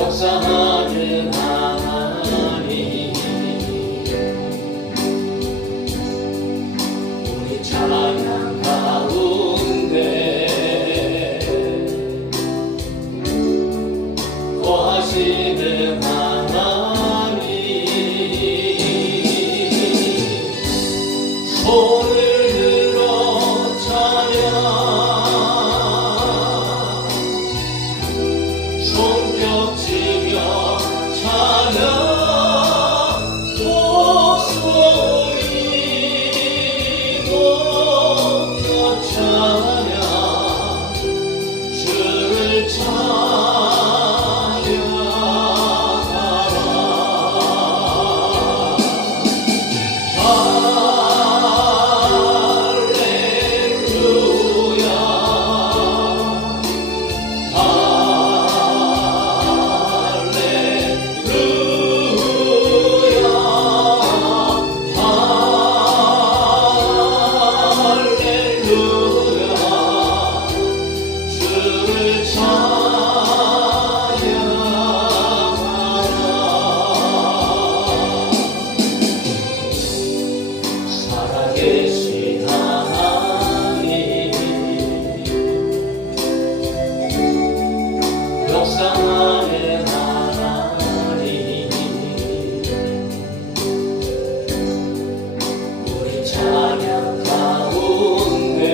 역사하는 하나님, 우리 찬양 가운데 거하시는 하나님, 손을 들어 찬양, 손뼉치며 찬양, 목소리 높여 찬양, 주를 살아계신 하나님, 역사하는 하나님, 우리 찬양 가운데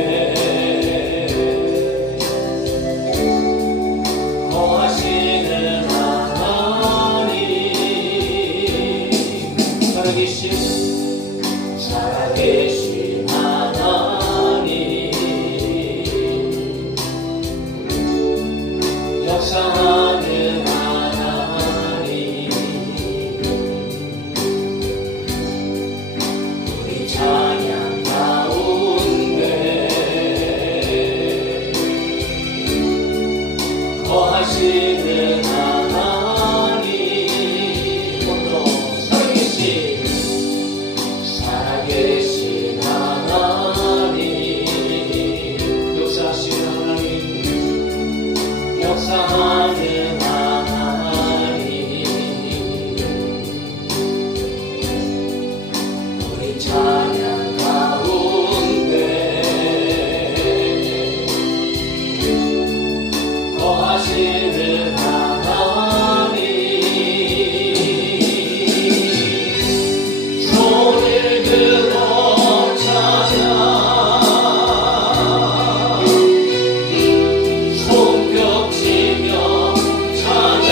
거하시는 하나님, 살아계신 하나님, 역사하는 하나님, 우리 찬양 가운데 거하시는 하나님, 오늘도 살아계신 하나님, 역사하시는 하나님, 역사하는 하나님, 우리 찬양 가운데 거하시는 하나님, 손을 들어 찬양, 손뼉치며 찬양,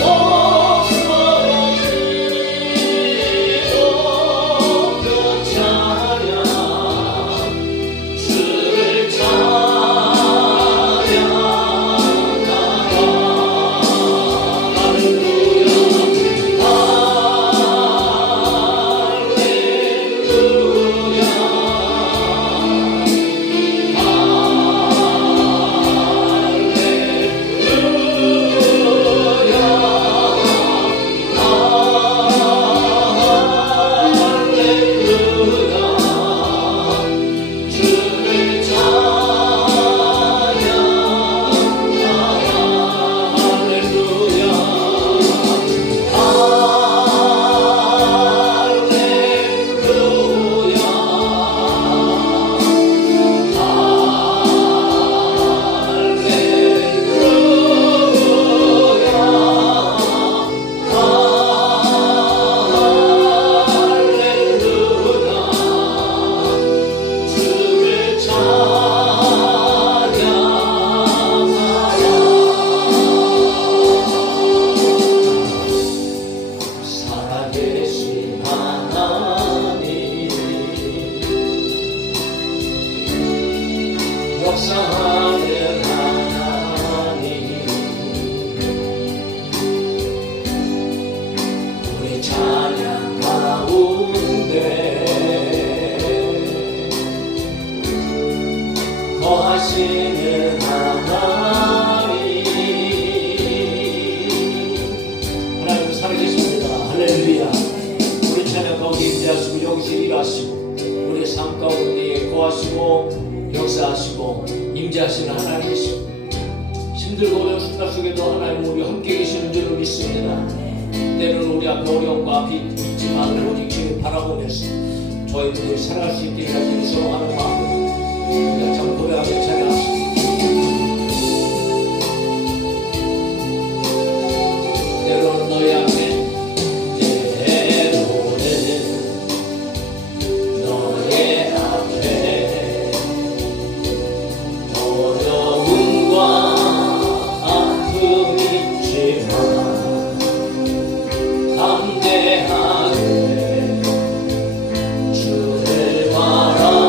목소리 높여 찬양, 주를 찬양하라. 할렐루야, 살아계신 하나님, 역사하는 하나님, 우리 찬양 가운데 거하시는 하나님, 하나님 살아계십니다. 할렐루야. 우리 찬양 가운데 임재하시고 영생이 일하시고 우리의 삶 가운데 거하시고 역사하시고 임재하시는 하나님이시고 힘들고 어려운 순간 속에도 하나님 우리 함께 계시는 줄을 믿습니다. 때로는 우리 앞에 어려움과 빚 있지만 오직 주님 바라보면서 저희들이 살아갈 수 있게 이야기를 소망하는 마음으로 우리가 참 고백하며 찬양합시다. 때로는 너희 앞에 주를 바라보는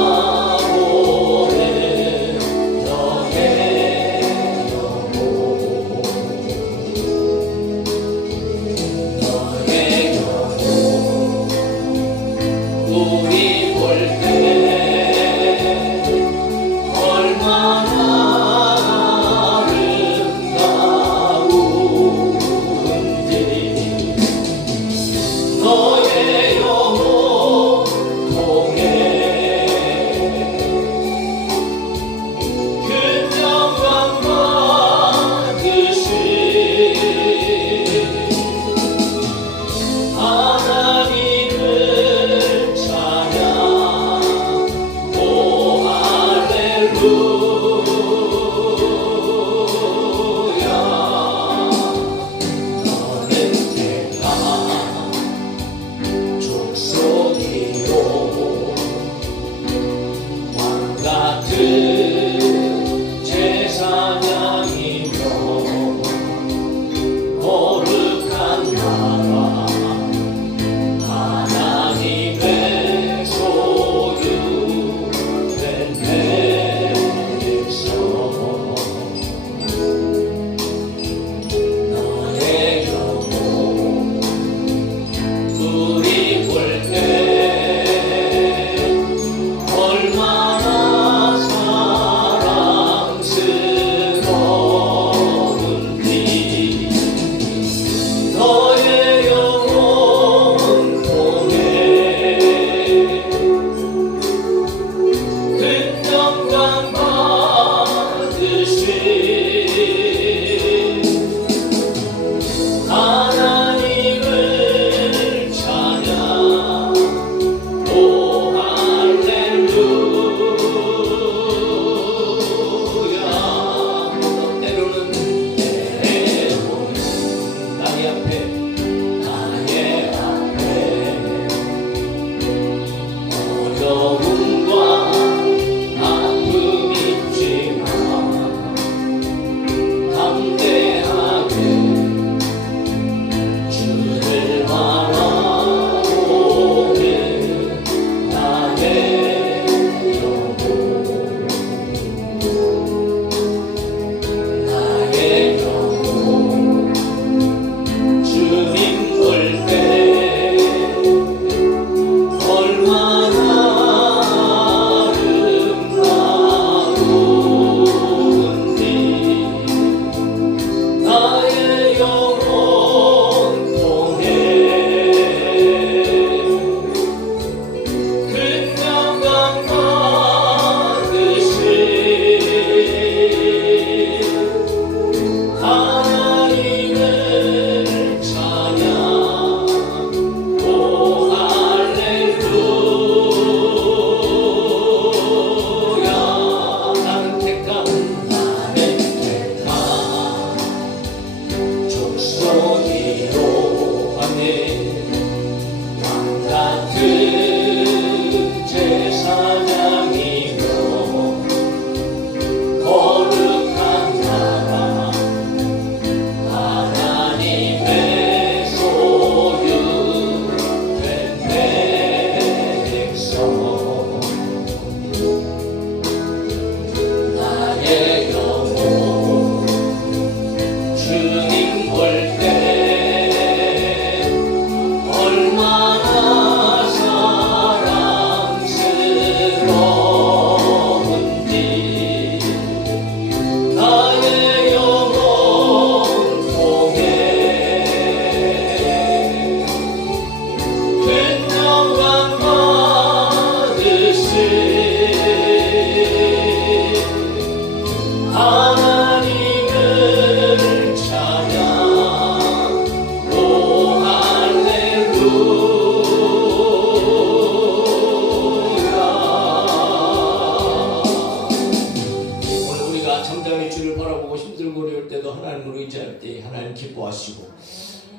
찬양할 때 하나님 기뻐하시고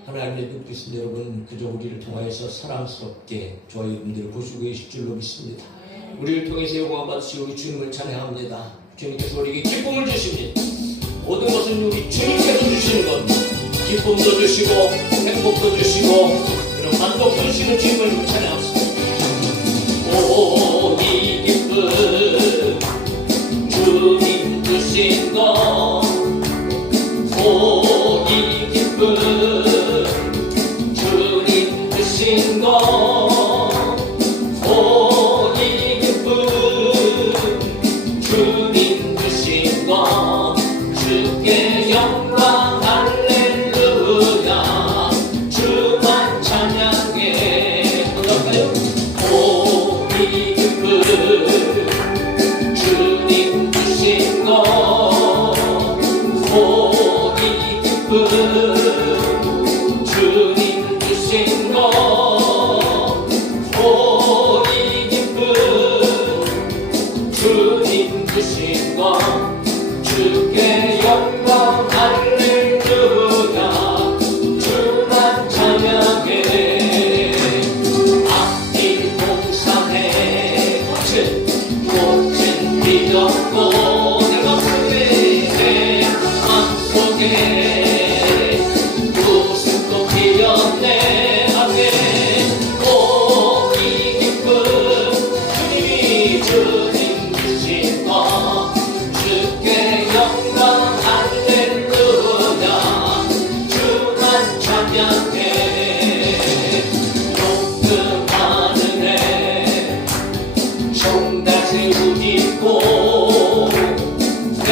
하나님의 눈빛은 여러분 그저 우리를 통하여서 사랑스럽게 저희 분들을 보시고 계실 줄로 믿습니다. 우리를 통해서 영광 받으시고 주님을 찬양합니다. 주님께서 우리에게 기쁨을 주십니다. 모든 것은 우리 주님께서 주시는 겁니다. 기쁨도 주시고 행복도 주시고 그런 만족도 주시는 주님을 찬양합니다. 오, 이 기쁨 주님 주신 것, 오, 이 기쁨 주님 주신 것, 오, 이 기쁨 주님 주신 것, 주께 영광 할렐루야 주만 찬양해. 그럴까요? 오, 이 기쁨 주님 주신 것, 오, 이 기쁨 주님 주신 것, 오, 이 기쁨 주님 주신 것, 주께 영광 할렐루야 주만 찬양해. 앞길 동산에 꽃은 피었고 내 맘속에 웃음도 피었네. 앞에 오, 이 기쁨 주님이 주님 주신 것, 주께 영광 할렐루야 주만 찬양해. 높은 하늘에 총다시 우짖고 내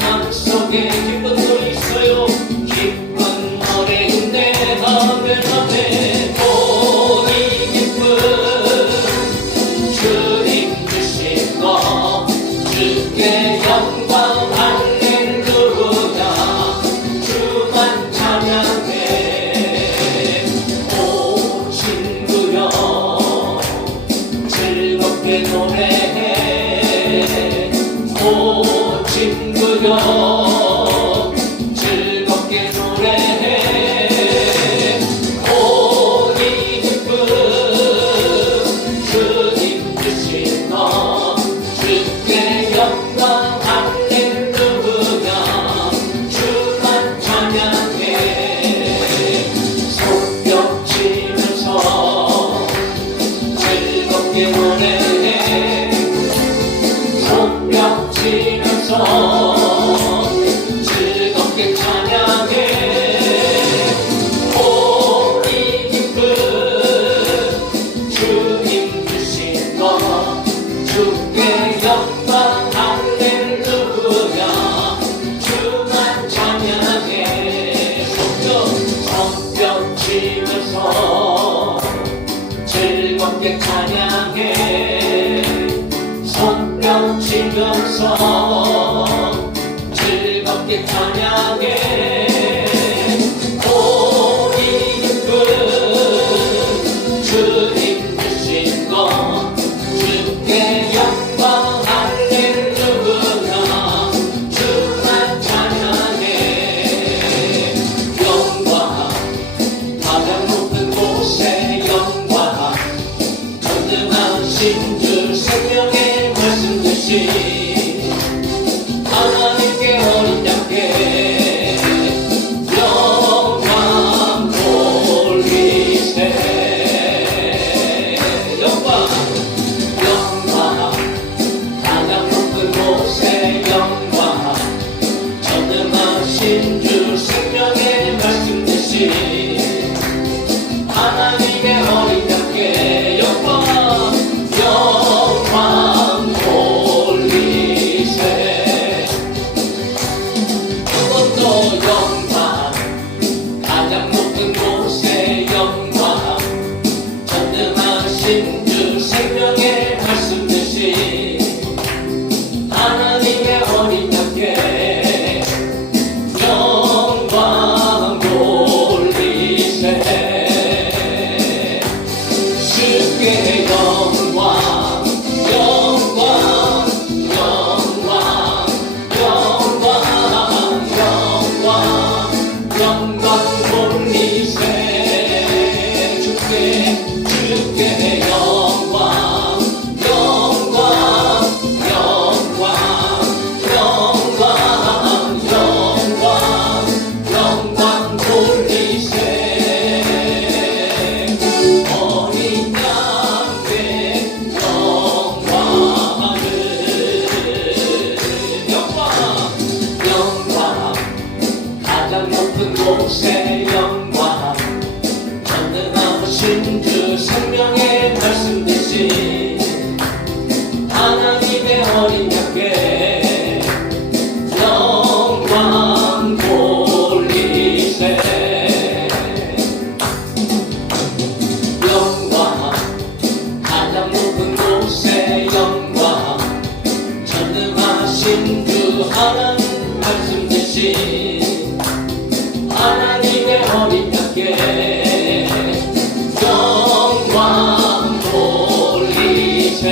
맘속에 기쁨도 있어요. 기쁜 노래인데 하늘하네. 오, 이 기쁨 주님 주신 것, 주께 영광 할렐루야 주만 찬양해. 오, 친구여 즐겁게 노래해. 오, 친구여 즐겁게 노래해. 오, 이 기쁨 주님 주신 것, 주께 영광 할렐루야 주만 찬양해. 손뼉 치면서 즐겁게 노래해. 손뼉 치면서 즐겁게 찬양해. 오, 이 기쁨 주님 주신 것, 주께 영광 할렐루야 주만 찬양해. 손뼉 치면서 즐겁게 찬양해. 손뼉 치면서 즐겁게 찬양해. 오, 이 기쁨 주님 주신 것, 주께 영광 할렐루야 주만 찬양해. 영광 가장 높은 곳에 영광, 전능하신 주 생명의 말씀 되신 하나님께 어린 양께 영광 돌리세. 영광 가장 높은 곳에 영광, 전능하신 주 생명의 말씀 되신 하나님의 어린 양께 영광 돌리세. 한 번 더 영광 가장 높은 곳에 영광, 전능하신 주 생명의 말씀 되신 하나님의 어린 양께 영광 돌리세. 주께 영광 영광 영광 영광 영광 영광 돌리세 주께 영광 영광 영광 영광 영광 영광 돌리세 어린 양께 영광을 영광 영광 가장 높은 곳에 영광 전능하신 주 생명의 말씀 대신 하나님의 어린 양께 영광 돌리세 영광 가장 높은 곳에 영광 전능하신 주 하나님 말씀 대신 하나님의 어린 양께 영광 돌리세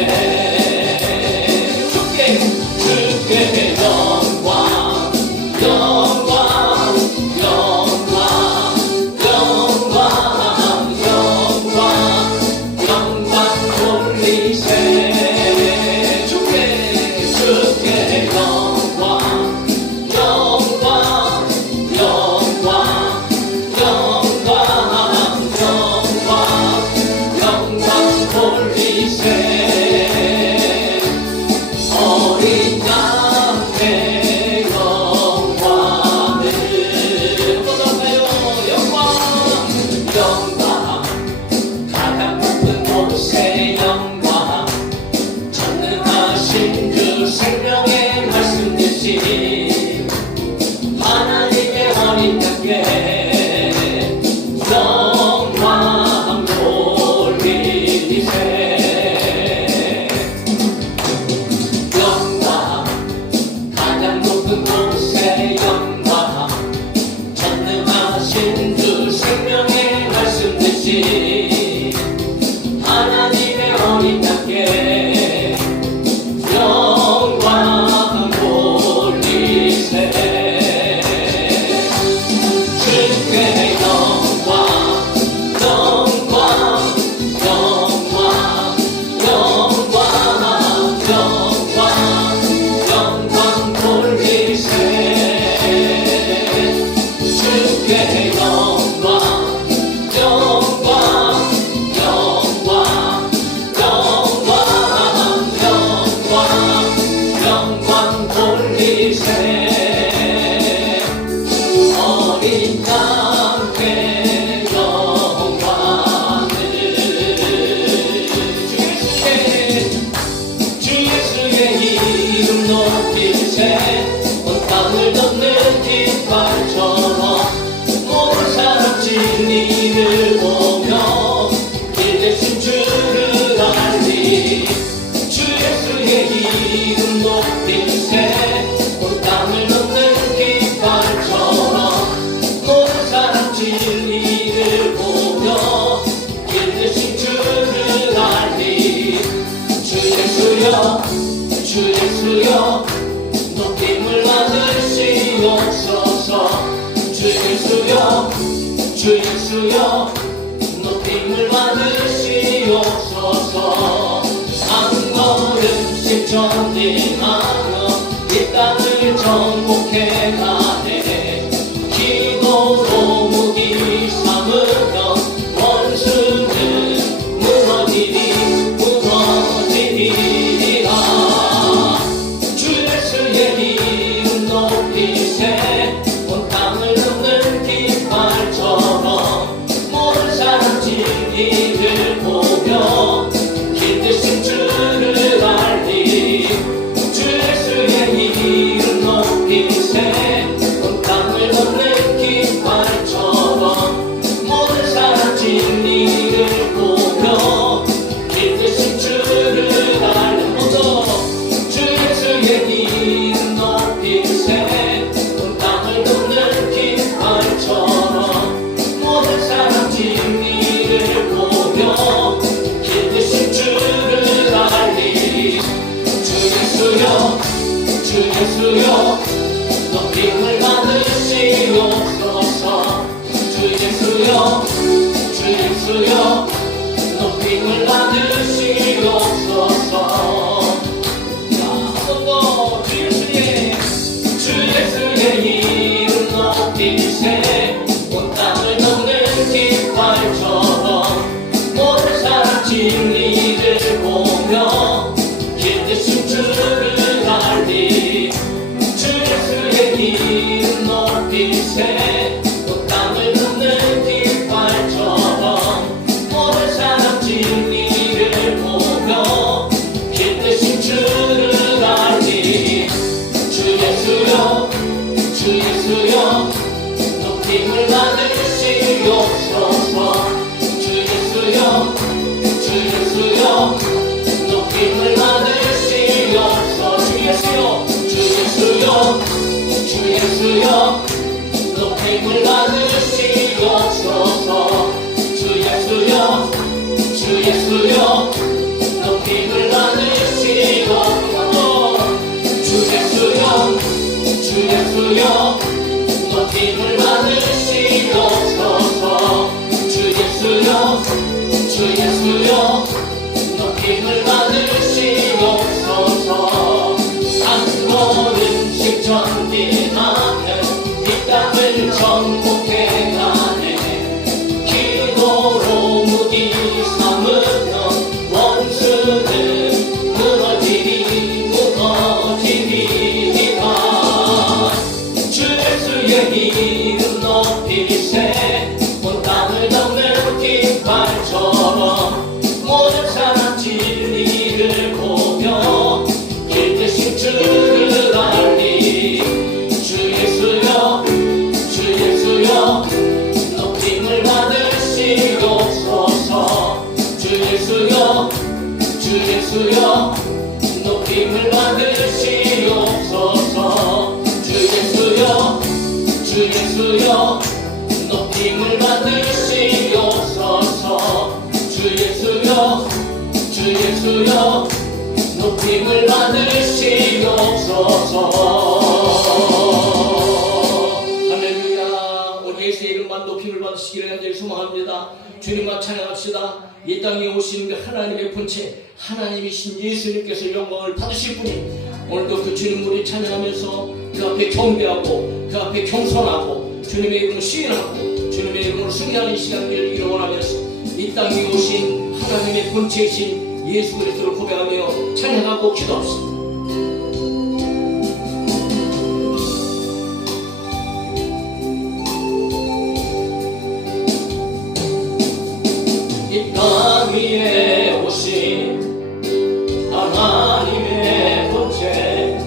주께 영광 영광 영광 영광 영광 영광 돌리세 주께 영광 영광 영광 영광 영광 돌리세 어린 양의 영광을 쏟아가요 영광 영광 가장 높은 곳에 영광 전능하신 주 생명의 말씀 대신 하나님의 어린 양께 영광 돌리세 영광 가장 높은 곳에 영광 전능하신 주 생명의 말씀 대신 하나님의 어린 양께 영광 돌리세 주께 영광 영광 영광 영광 영광 영광 돌리세 주께 영광 영광 영광 영광 영광 돌리세 어린 양께 영광을 주 예수의 이름 높이세 온 땅을 덮는 깃발처럼 모든 사람 진리를 보며 길 대신 주를 알리 주 예수의 이름 높이세 온 땅을 덮는 깃발처럼 모든 사람 진리를 보며 길 대신 주를 알리 주 예수여 주 예수여 높임을 받으시옵소서 주 예수여 주 예수여 높임을 받으시옵소서 한 걸음씩 전진하며 이 땅을 정복해 가네 기도로 무기 삼으며 원수는 무너지리라 주 예수의 이름 높이세 온 땅을 덮는 깃발처럼 모든 사람 진리를 보며 길 대신 주를 알리 주 예수의 이름 높이세 예수여 높임을 받으시옵소서. 한번더 주 예수의 이름 높이세. 온 땅을 덮는 깃발처럼 모든 사람 진리를 보며 길드신 주를 알리. 주 예수의 이름 높이세. 온 땅을 덮는 깃발처럼 모든 사람 진리를 보며 길드신 주를 알리. 주 예수여 주 예수여 높임을 받으시옵소서. 주 예수여 주 예수여 높임을 받으시옵소서. 주 예수여 주 예수여 주 예수여 높임을 받으시옵소서. 주 예수여 주 예수여 높임을 받으시옵소서. 주 예수여 주 예수여 높임을 받으시옵소서. 주 예수여 주 예수여 높임을 받으시옵소서. 악모는 식전비하는 이 땅을 정복해가네. 기도로 무기 삼으면 원수는 무너지리이다. 주 예수의 이름 높이세. 온 땅을 덮는 깃발처럼 모든 사람 진리를 보며 길드신 주를 알리. 주 예수여 주 예수여 높임을 받으시옵소서. 주 예수여 주 예수여 높임을 받으시옵소서. 주 예수여 주 예수여 높임을 받으시옵소서. 주 예수여 주 예수여 높임을 받으시옵소서. 할렐루야. 오늘 예수의 이름만 높임을 받으시기를 간절히 소망합니다. 주님만 찬양합시다. 이 땅에 오신 그 하나님의 본체 하나님이신 예수님께서 영광을 받으실 분이 오늘도 그 주님 우리 찬양하면서 그 앞에 경배하고 그 앞에 겸손하고 주님의 이름을 시인하고 주님의 이름으로 승리하는 시간을 이루어 원하면서 이 땅에 오신 하나님의 본체이신 예수 그리스도를 고백하며 찬양하고 기도합시다. 이 땅 위에 오신 하나님의 본체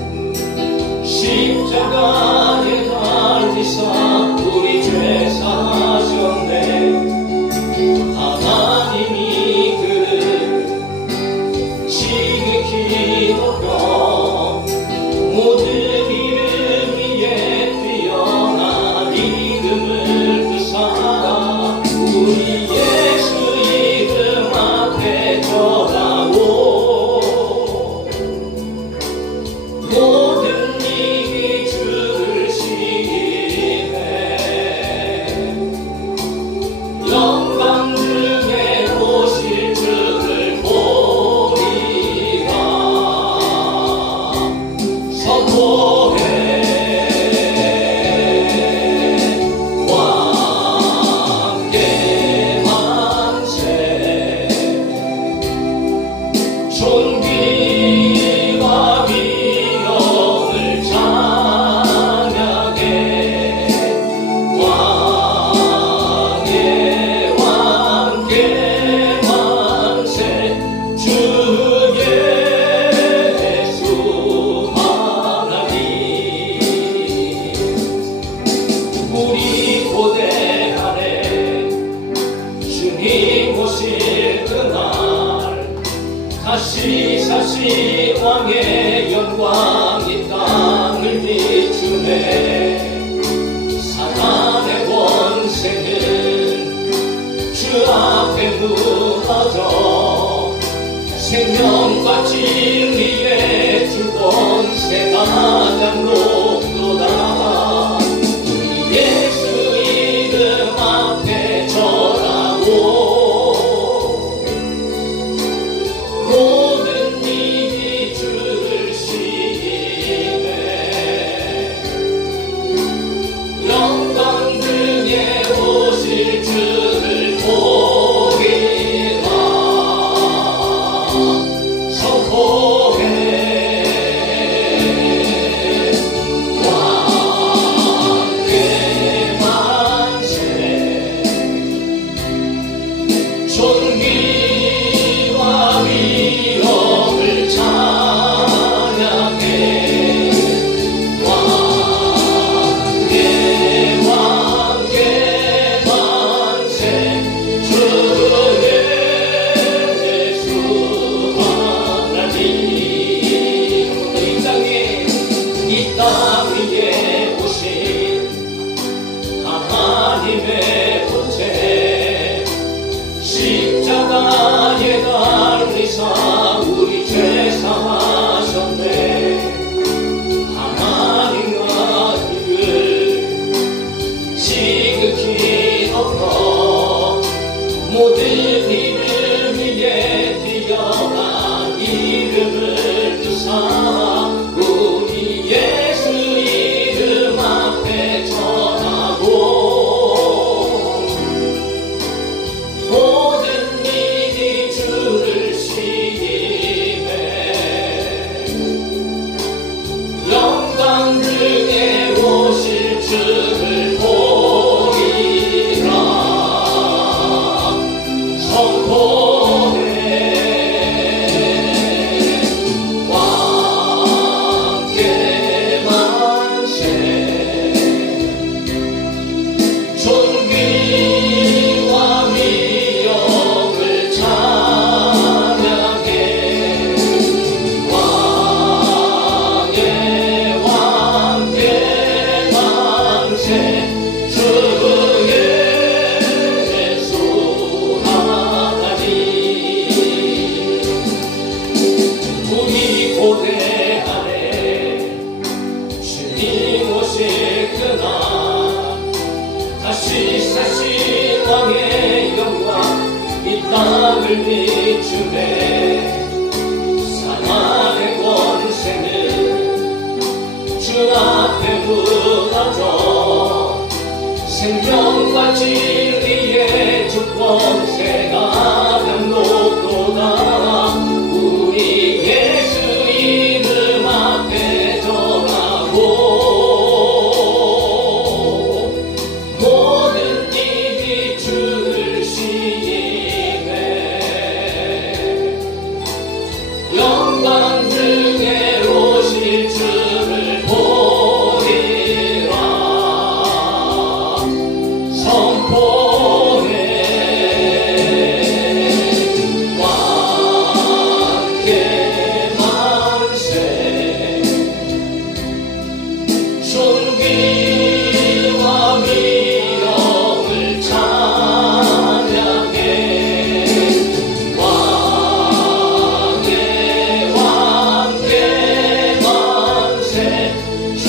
십자가에 달리사 우리 죄 사하셨네. 하나님이 그를 지극히 높여 모든 이름 위에 뛰어난 이름을 그 사랑 우리 예수 이름 앞에 절하고 모든 입이 주를 시기해. 영광 중에 오실 주를 보리라 선포해. 왕께 만세 존귀와 위엄을 찬양해. 왕의 왕께 만세 주 예수 하나님. 우리 고대 안에 주님 오실 그날 다시 왕의 영광 이 땅을 비추네. 사단의 권세는 주 앞에 무너져 생명과 진리의 주 권세가 장로도다. 우리 예수 이름 앞에 절하고 하나님의 본체 십자가에 달리사 우리 죄 사하셨네. 하나님과 이를 지극히 높여 모든 이름 위에 뛰어난 이름을 주사 우리 예수 이름 앞에 전하고 모든 이니 주를 시기해 영광 중에 오실 주를 보리라 선포해. 왕께 만세 존귀와 위엄을 찬양해. 왕의 왕께 만세 주 예수 하나님. 우리 고대 안에 주님 오실 그날 다시 사신 왕의 영광 이 땅을 비추네. 사망의 권세는 주 앞에 무너져 생명과 진리의 주권세가 변노도다. 우리 예수 이름 앞에 전하고 모든 일이 주를 시기해 영광 중에 오실 주를 보리라 선포해. 왕께 만세 존귀와 위엄을 찬양해. 왕의 왕께 만세 주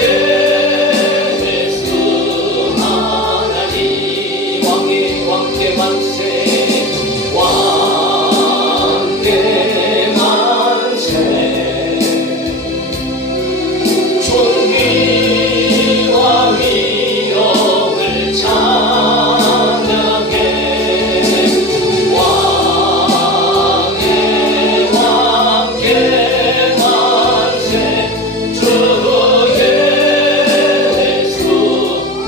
예수 하나님. 왕의 왕께 만세 왕께 만세 존귀와 위엄을 찬양해. 왕의 왕께 만세 주 예수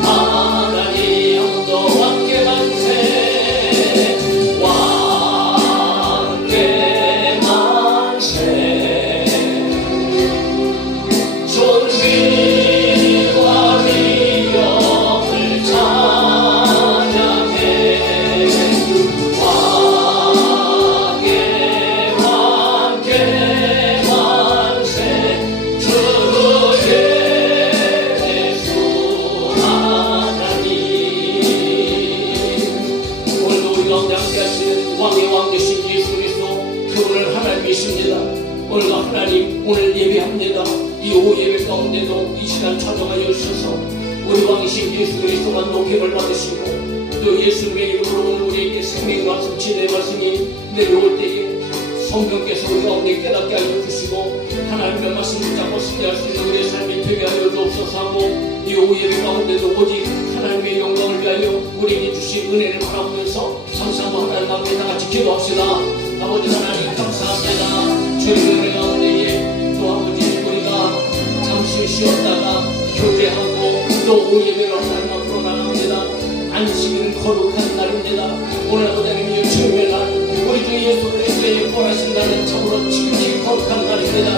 하나님. 또 왕께 만세 왕께 만세 존귀와 위엄을 찬양해. 왕의 왕께 만세 주 예수 하나님. 오늘도 우리 가운데 함께 하시는 왕의 왕 되신 예수 그리스도 그분을 하나님이십니다. 오늘도 하나님 오늘 예배합니다. 이 오후 예배 가운데도 이 시간 찾아가여 주셔서 우리 왕이신 예수 그리스도만 높임을 받으시고 또 예수님의 이름으로 오늘 우리에게 생명과 성취의 말씀이 내려올 때에 성령께서 우리 가운데 깨닫게 하여 주시고 하나님의 말씀 붙잡고 승리할 수 있는 우리의 삶이 되게 하여 주옵소서 하고 이 오후 예배 가운데도 오직 하나님의 영광을 위하여 우리에게 주신 은혜를 바라보면서 상상과 하나님 앞에 다 같이 기도합시다. 아버지 하나님 감사합니다. 주의 은혜 가운데에 또 아버지 우리가 잠시 쉬었다가 교제하고 또 오후 예배로 하나님 앞으로 나갑니다. 안식일은 거룩한 날입니다. 오늘 하나님의 주님의 날 우리 주 예수 그리스도의 원하신 날은 참으로 지극히 거룩한 날입니다.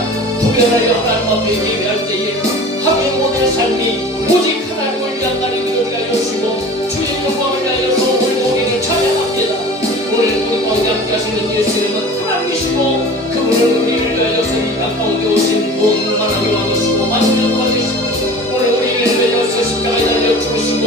부변하여 하나님 앞에 예배할 때에 하루의 모든 삶이 오직 하나님을 위한 날이 되게 하여 주시고 주의 영광을 위하여서 오늘 우리를 찬양합니다. 오늘 우리 가운데 함께 하시는 예수님은 하나님이시고 그분은 우리를 위하여서 이 땅 가운데 오신 원만하게 와주시고 만족하시고 오늘 우리를 위하여서 십자가에 달려 죽으시고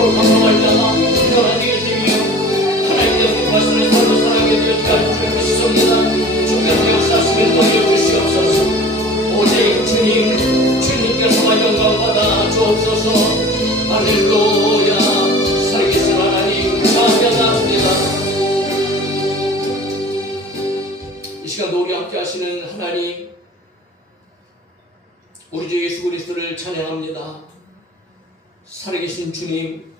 오늘 감사합니다. 그러나 예수님이여 하나님의 말씀을 살고 살아가게 되어 주시옵소서. 주옵니다. 주께서 역사하시는 것 주시옵소서. 오직 주님께서만 영광받아 주옵소서. 할렐루야. 살아계신 하나님 찬양합니다. 이 시간도 우리 함께 하시는 하나님, 우리 주 예수 그리스도를 찬양합니다. 살아계신 주님,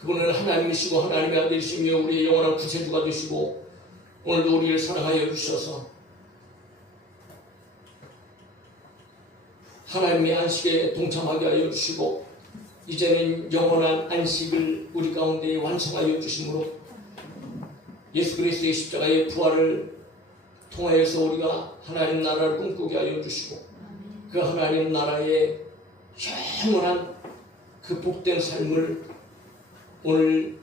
그분은 하나님이시고 하나님의 아들이시며 우리의 영원한 구세주가 되시고 오늘도 우리를 사랑하여 주셔서 하나님의 안식에 동참하게 하여 주시고 이제는 영원한 안식을 우리 가운데 완성하여 주심으로 예수 그리스도의 십자가의 부활을 통하여서 우리가 하나님 나라를 꿈꾸게 하여 주시고 그 하나님 나라의 영원한 그 복된 삶을 오늘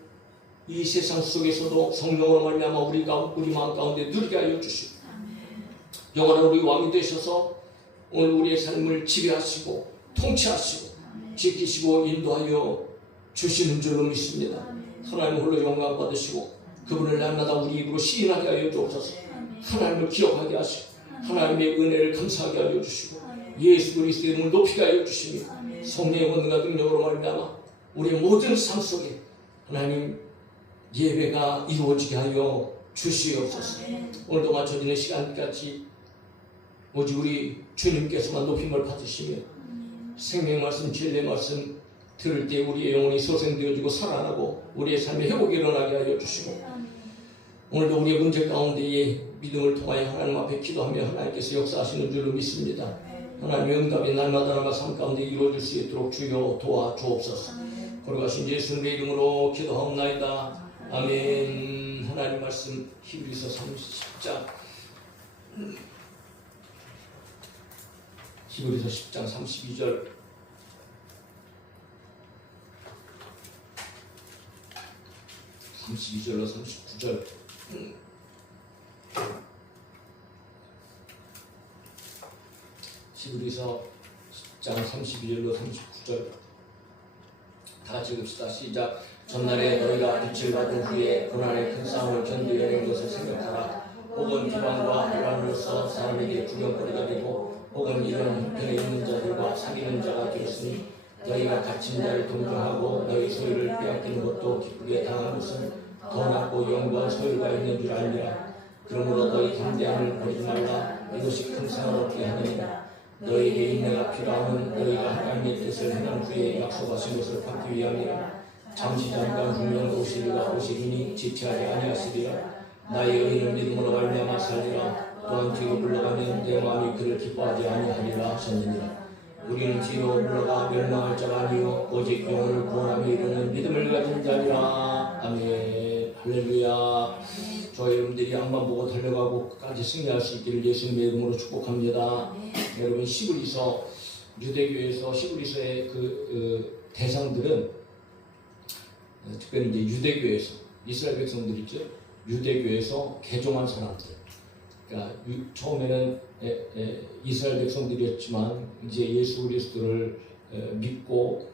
이 세상 속에서도 성령으로 말미암아 우리 마음 가운데 누리게 하여 주시고 영원한 우리 왕이 되셔서 오늘 우리의 삶을 지배하시고 통치하시고 지키시고 인도하여 주시는 줄로 믿습니다. 하나님 홀로 영광 받으시고 그분을 날마다 우리 입으로 시인하게 하여 주옵소서. 하나님을 기억하게 하시고 하나님의 은혜를 감사하게 하여 주시고 예수 그리스도의 이름을 높이게 하여 주시며 성령의 권능과 능력으로 말미암아 우리의 모든 삶 속에 하나님 예배가 이루어지게 하여 주시옵소서. 오늘도 맞춰지는 시간까지 오직 우리 주님께서만 높임을 받으시며 생명 말씀, 진리의 말씀 들을 때 우리의 영혼이 소생되어지고 살아나고 우리의 삶에 회복이 일어나게 하여 주시고 오늘도 우리의 문제 가운데에 믿음을 통하여 하나님 앞에 기도하며 하나님께서 역사하시는 줄로 믿습니다. 하나님의 응답이 날마다 삶 가운데 이루어질 수 있도록 주여 도와주옵소서. 거룩하신 예수님의 이름으로 기도하옵나이다. 아멘. 하나님 말씀 히브리서 10장 32절 (32절로 39절) 히브리서 10장 32절로 39절 다 같이 읽읍시다. 시작. 전날에 너희가 빛을 받은 후에 고난의 큰 싸움을 견디려는 것을 생각하라. 혹은 비방과 혼란으로서 사람에게 구경거리가 되고 혹은 이런 형편에 있는 자들과 사귀는 자가 되었으니 너희가 갇힌 자를 동정하고 너희 소유를 빼앗기는 것도 기쁘게 당한 것은 더 낫고 영광 소유가 있는 줄 알리라. 그러므로 너희 담대함을 버리지 말라. 이것이 큰 상을 얻게 하느니라. 너희에게 인내가 필요함은 너희가 하나님의 뜻을 행한 후에 약속하신 것을 받기 위함이라. 잠시 잠깐 분명 오시리니 지체하지 아니하시리라. 나의 의인은 믿음으로 말미암아 살리라. 또한 뒤로 물러가면 내 마음이 그를 기뻐하지 아니하리라 하셨느니라. 우리는 뒤로 물러가 멸망할 자가 아니요 오직 영혼을 구원하며 이루는 믿음을 가진 자니라. 아멘. 할렐루야. 저희 여러분들이 양만 보고 달려가고 끝까지 승리할 수 있기를 예수님의 이름으로 축복합니다. 여러분 히브리서 유대교에서 히브리서의 그 대상들은 특별히 이제 유대교에서 이스라엘 백성들 있죠. 유대교에서 개종한 사람들. 그러니까 처음에는 이스라엘 백성들이었지만 이제 예수 그리스도를 믿고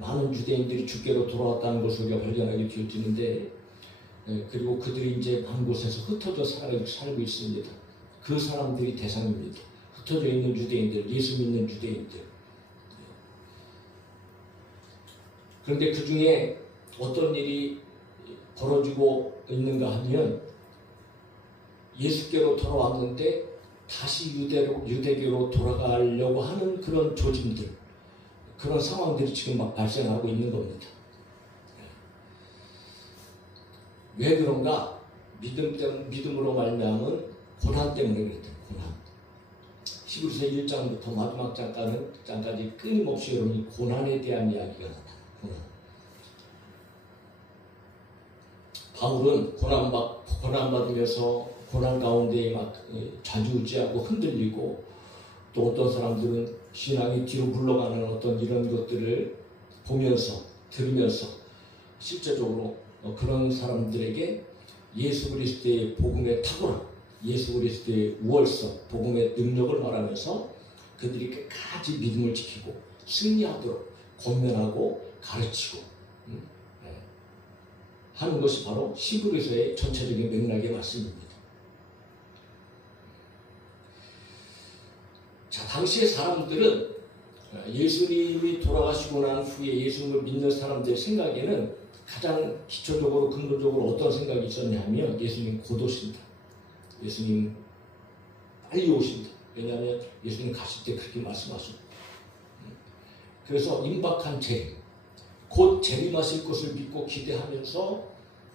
많은 유대인들이 주께로 돌아왔다는 것을 우리가 발견하게 되어지는데 그리고 그들이 이제 많은 곳에서 흩어져 살고 있습니다. 그 사람들이 대상입니다. 흩어져 있는 유대인들, 예수 믿는 유대인들. 그런데 그 중에 어떤 일이 벌어지고 있는가 하면 예수께로 돌아왔는데 다시 유대교로 돌아가려고 하는 그런 조짐들, 그런 상황들이 지금 막 발생하고 있는 겁니다. 왜 그런가? 믿음으로 말미암은 고난 때문에 그랬대요. 고난. 히브리서 1장부터 마지막 장까지 끊임없이 여러분이 고난에 대한 이야기가 나와요. 고난. 바울은 고난받으면서 고난 가운데 막 좌지우지하고 흔들리고 또 어떤 사람들은 신앙이 뒤로 물러가는 어떤 이런 것들을 보면서 들으면서 실제적으로 그런 사람들에게 예수 그리스도의 복음의 탁월함, 예수 그리스도의 우월성, 복음의 능력을 말하면서 그들이 끝까지 믿음을 지키고 승리하도록 권면하고 가르치고 예, 하는 것이 바로 히브리서의 전체적인 맥락의 말씀입니다. 자, 당시의 사람들은 예수님이 돌아가시고 난 후에 예수님을 믿는 사람들의 생각에는 가장 기초적으로 근본적으로 어떤 생각이 있었냐면 예수님 곧 오신다. 예수님 빨리 오신다. 왜냐하면 예수님 가실 때 그렇게 말씀하셨고, 그래서 임박한 재림, 곧 재림하실 것을 믿고 기대하면서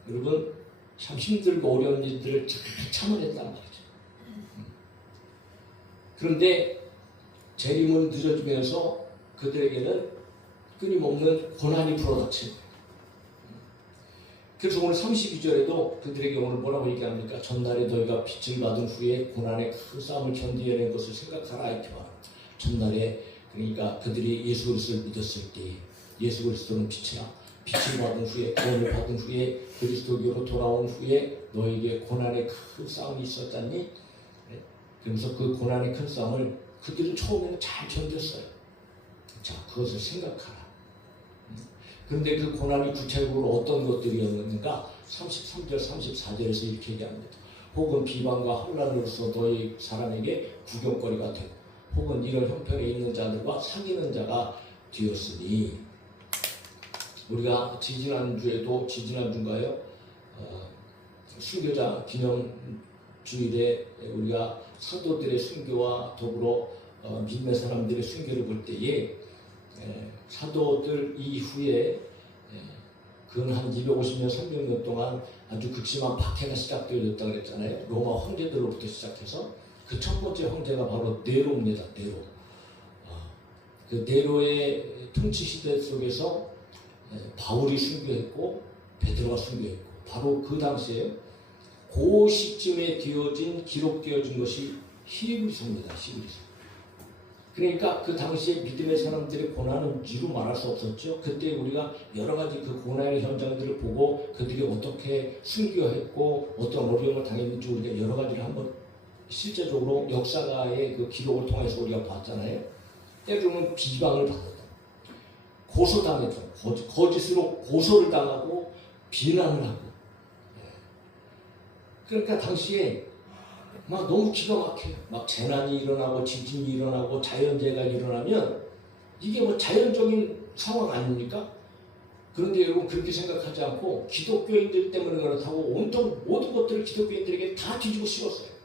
여러분 참 힘들고 어려운 일들을 잘 참아냈단 말이죠. 그런데 재림은 늦어지면서 그들에게는 끊임없는 고난이 불어닥친 거예요. 그래서 오늘 32절에도 그들에게 오늘 뭐라고 얘기합니까? 전날에 너희가 빛을 받은 후에 고난의 큰 싸움을 견디어낸 것을 생각하라 이렇게 말합니다. 전날에 그러니까 그들이 예수 그리스도를 믿었을 때 예수 그리스도는 빛이라 빛을 받은 후에 구원을 받은 후에 그리스도교로 돌아온 후에 너에게 고난의 큰 싸움이 있었다니. 그래서 그 고난의 큰 싸움을 그들은 처음에는 잘 견뎠어요. 자, 그것을 생각하라. 그런데 그 고난이 구체적으로 어떤 것들이었는가? 33절, 34절에서 이렇게 얘기합니다. 혹은 비방과 혼란으로서 너희 사람에게 구경거리가 되고 혹은 이런 형편에 있는 자들과 사귀는 자가 되었으니. 우리가 지지난주인가요? 순교자 기념 주일에 우리가 사도들의 순교와 더불어 믿는 사람들의 순교를 볼 때에 사도들 이후에 근 한 250년, 300년 동안 아주 극심한 박해가 시작되었다고 그랬잖아요. 로마 황제들로부터 시작해서 그 첫 번째 황제가 바로 네로입니다. 네로. 그 네로의 통치 시대 속에서 바울이 순교했고 베드로가 순교했고 바로 그 당시에 그 시점에 기록되어진 것이 히브리서입니다. 히브리서. 그러니까 그 당시에 믿음의 사람들의 고난은 이루 말할 수 없었죠. 그때 우리가 여러 가지 그 고난의 현장들을 보고 그들이 어떻게 순교했고 어떤 어려움을 당했는지 우리가 여러 가지를 한번 실제적으로 역사가의 그 기록을 통해서 우리가 봤잖아요. 때로는 비방을 받았다. 고소당했다. 거짓으로 고소를 당하고 비난을 하고. 그러니까 당시에 막 너무 기가 막혀요. 막 재난이 일어나고 지진이 일어나고 자연재해가 일어나면 이게 뭐 자연적인 상황 아닙니까? 그런데 여러분 그렇게 생각하지 않고 기독교인들 때문에 그렇다고 온통 모든 것들을 기독교인들에게 다 뒤집어 씌웠어요.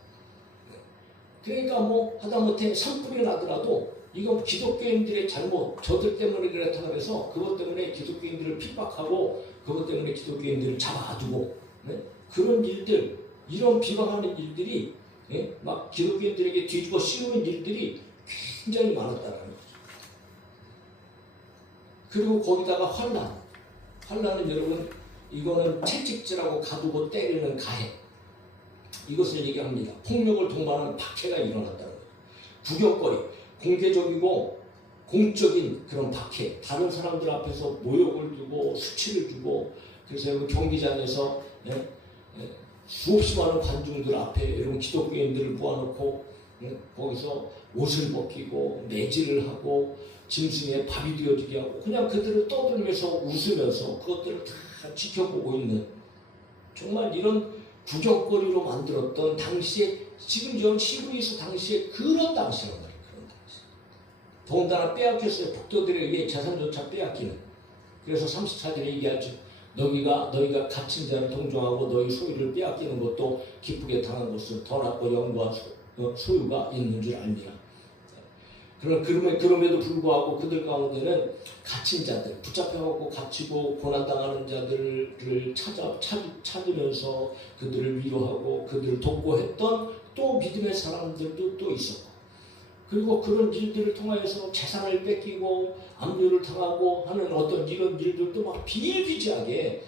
그러니까 뭐 하다못해 산불이 나더라도 이건 기독교인들의 잘못, 저들 때문에 그렇다고 해서 그것 때문에 기독교인들을 핍박하고 그것 때문에 기독교인들을 잡아두고 그런 일들, 이런 비방하는 일들이 막 기독교인들에게 뒤집어 씌우는 일들이 굉장히 많았다는 거죠. 그리고 거기다가 환난은 여러분 이거는 채찍질하고 가두고 때리는 가해, 이것을 얘기합니다. 폭력을 동반하는 박해가 일어났다는 거죠. 구경거리, 공개적이고 공적인 그런 박해, 다른 사람들 앞에서 모욕을 주고 수치를 주고. 그래서 여러분 경기장에서 수없이 많은 관중들 앞에 여러분 기독교인들을 모아놓고 거기서 옷을 벗기고 매질을 하고 짐승에 밥이 되어지게 하고 그냥 그들을 떠들면서 웃으면서 그것들을 다 지켜보고 있는, 정말 이런 구경거리로 만들었던 당시에, 지금 전 히브리서 당시에 그런 당시란 말이에요. 그런 당시. 더군다나 빼앗겼어요. 북도들에 의해 재산조차 빼앗기는. 그래서 34절에 얘기하죠. 너희가 갇힌 자를 동정하고 너희 소유를 빼앗기는 것도 기쁘게 당한 것은 더 낫고 영광한 소유가 있는 줄 알미라. 그럼에도 불구하고 그들 가운데는 갇힌 자들, 붙잡혀갖고 갇히고 고난당하는 자들을 찾으면서 그들을 위로하고 그들을 돕고 했던 또 믿음의 사람들도 또 있었고, 그리고 그런 일들을 통하여서 재산을 뺏기고 압류를 당하고 하는 어떤 이런 일들도 막 비일비재하게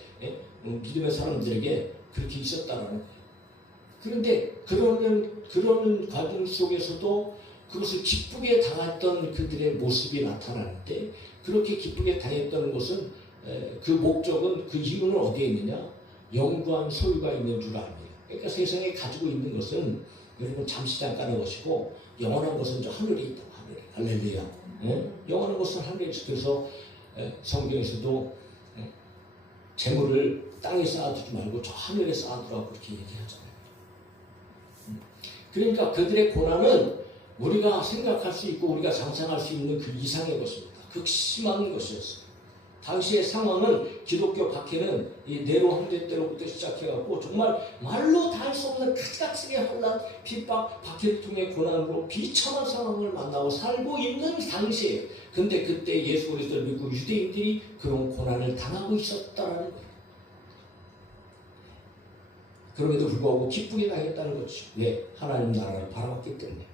믿음의 사람들에게 그렇게 있었다는 거예요. 그런데 그러는 과정 속에서도 그것을 기쁘게 당했던 그들의 모습이 나타나는데, 그렇게 기쁘게 당했던 것은 그 목적은, 그 이유는 어디에 있느냐? 영구한 소유가 있는 줄 압니다. 그러니까 세상에 가지고 있는 것은 여러분 잠시 잠깐의 것이고 영원한 것은 저 하늘에 있다. 하늘에. 할렐루야. 영원한 것은 하늘에 있어. 그래서 성경에서도 재물을 땅에 쌓아두지 말고 저 하늘에 쌓아두라고 그렇게 얘기하잖아요. 그러니까 그들의 고난은 우리가 생각할 수 있고 우리가 상상할 수 있는 그 이상의 것입니다. 극심한 것이었어요. 당시의 상황은 기독교 박해는 이 네로 황제 때로부터 시작해갖고 정말 말로 다 할 수 없는 가지가지의 혼란, 핍박, 박해를 통해 고난으로 비참한 상황을 만나고 살고 있는 당시에 근데 그때 예수 그리스도를 믿고 유대인들이 그런 고난을 당하고 있었다라는 거예요. 그럼에도 불구하고 기쁘게 당했다는 거죠. 왜? 하나님 나라를 바라봤기 때문에.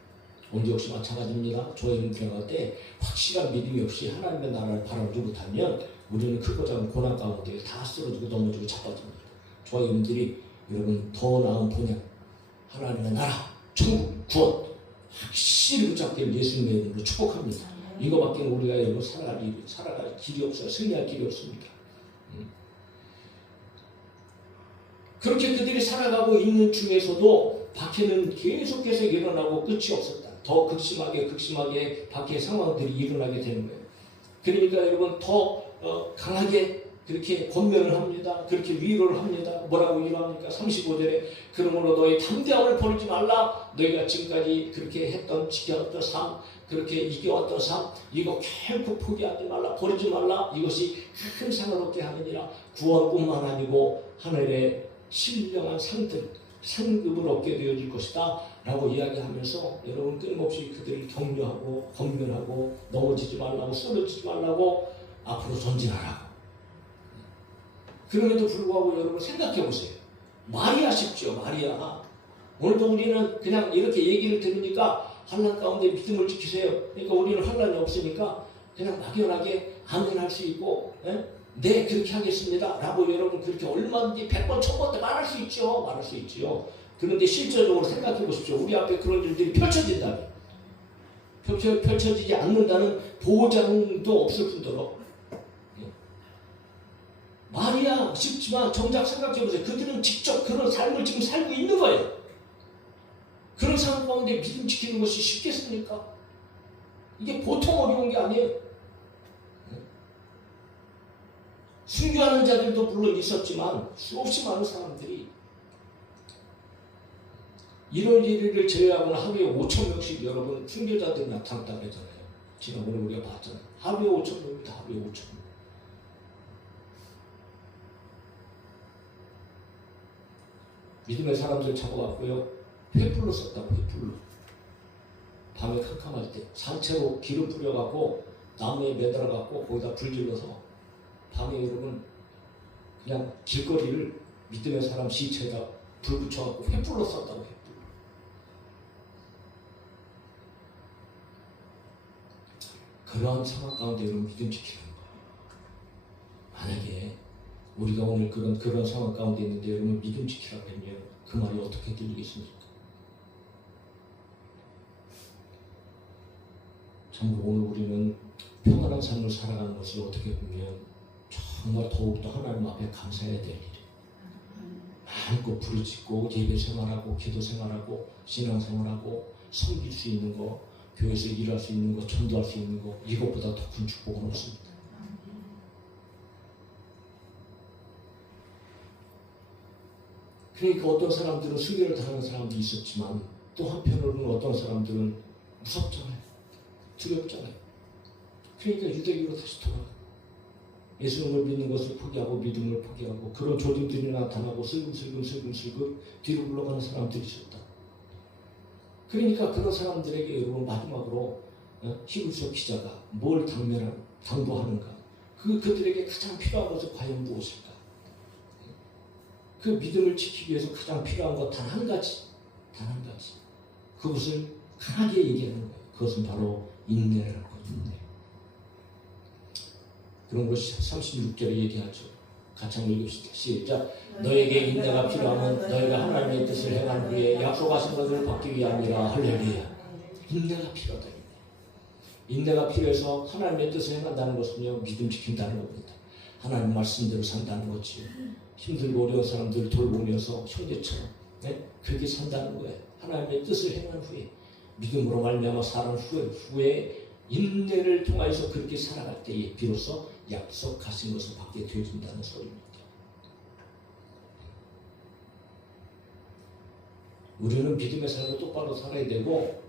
오늘 역시 마찬가지입니다. 저희는 들어갈 때 확실한 믿음이 없이 하나님의 나라를 바라보지 못하면 우리는 크고 작은 고난 가운데 다 쓰러지고 넘어지고 자빠집니다. 저희들이 여러분 더 나은 본향, 하나님의 나라, 천국, 구원 확실히 붙잡기를 예수님의 이름으로 축복합니다. 이거밖에 우리가 여러분 살아갈 길이 없어요. 승리할 길이 없습니다. 그렇게 그들이 살아가고 있는 중에서도 박해는 계속해서 일어나고 끝이 없었다. 더 극심하게 박해의 상황들이 일어나게 되는 거예요. 그러니까 여러분 더 강하게 그렇게 권면을 합니다. 그렇게 위로를 합니다. 뭐라고 위로합니까? 35절에 그러므로 너희 담대함을 버리지 말라. 너희가 지금까지 그렇게 했던 지켜왔던 삶, 그렇게 이겨왔던 삶, 이거 결코 포기하지 말라. 버리지 말라. 이것이 큰 상을 얻게 하느니라. 구원뿐만 아니고 하늘의 신령한 상급을 얻게 되어질 것이다 라고 이야기하면서 여러분 끊임없이 그들을 격려하고 권면하고 넘어지지 말라고 쓰러지지 말라고 앞으로 전진하라고. 그럼에도 불구하고 여러분 생각해 보세요. 마리아 쉽죠. 마리아. 오늘도 우리는 그냥 이렇게 얘기를 들으니까 환난 가운데 믿음을 지키세요. 그러니까 우리는 환난이 없으니까 그냥 막연하게 아멘할 수 있고 네 그렇게 하겠습니다 라고 여러분 그렇게 얼마든지 100번 1000번 말할 수 있죠. 말할 수 있죠. 그런데 실제적으로 생각해 보십시오. 우리 앞에 그런 일들이 펼쳐진다면 펼쳐지지 않는다는 보장도 없을 뿐더러 마리아 쉽지만 정작 생각해 보세요. 그들은 직접 그런 삶을 지금 살고 있는 거예요. 그런 상황 가운데 믿음 지키는 것이 쉽겠습니까? 이게 보통 어려운 게 아니에요. 순교하는 자들도 물론 있었지만 수없이 많은 사람들이 1월 1일을 제외하고는 하루에 5,000명씩 여러분 순교자들이 나타났다고 했잖아요. 지난번에 우리가 봤잖아요. 하루에 5,000명입니다. 하루에 5,000명. 믿음의 사람들 잡아왔고요. 횃불로 썼다고. 횃불로. 밤에 캄캄할 때 상체로 기름 뿌려갖고 나무에 매달아갖고 거기다 불 질러서 밤에 여러분 그냥 길거리를 믿음의 사람 시체에다 불 붙여갖고 횃불로 썼다고. 횃불. 그러한 상황 가운데 여러분 믿음 지키는 거예요. 만약에 우리가 오늘 그런 상황 가운데 있는데 여러분 믿음 지키라고 하면 그 말이 어떻게 들리겠습니까? 참으로 오늘 우리는 평안한 삶을 살아가는 것을 어떻게 보면 정말 더욱더 하나님 앞에 감사해야 될 일이에요. 마음껏 부르짖고 예배 생활하고 기도 생활하고 신앙 생활하고 섬길 수 있는 거, 교회에서 일할 수 있는 거, 전도할 수 있는 거, 이것보다 더 큰 축복은 없습니다. 그러니까 어떤 사람들은 순교를 당하는 사람도 있었지만 또 한편으로는 어떤 사람들은 무섭잖아요. 두렵잖아요. 그러니까 유대교로 다시 돌아가요. 예수님을 믿는 것을 포기하고 믿음을 포기하고 그런 조짐들이 나타나고 슬금슬금 뒤로 물러가는 사람들이 있었다. 그러니까 그런 사람들에게 여러분 마지막으로 히브리서 기자가 뭘 당부하는가? 그들에게 가장 필요한 것은 과연 무엇일까? 그 믿음을 지키기 위해서 가장 필요한 것 단 한 가지. 그것을 강하게 얘기하는 거예요. 그것은 바로 인내라는 거예요. 인내. 그런 것이 36절에 얘기하죠. 같이 한번 읽읍시다. 시작. 너에게 인내가 필요하면 너희가 하나님의 뜻을 행한 후에 약속하신 것을 받기 위함이라. 할렐루야. 인내가 필요하다. 인내가 필요해서 하나님의 뜻을 행한다는 것은요, 믿음 지킨다는 겁니다. 하나님 말씀대로 산다는 거지. 힘들고 어려운 사람들을 돌보면서 형제처럼 그렇게 산다는 거예요. 하나님의 뜻을 행한 후에 믿음으로 말미암아 살은 후에 인내를 통하여서 그렇게 살아갈 때에 비로소 약속하신 것을 받게 되어진다는 소리입니다. 우리는 믿음의 삶을 똑바로 살아야 되고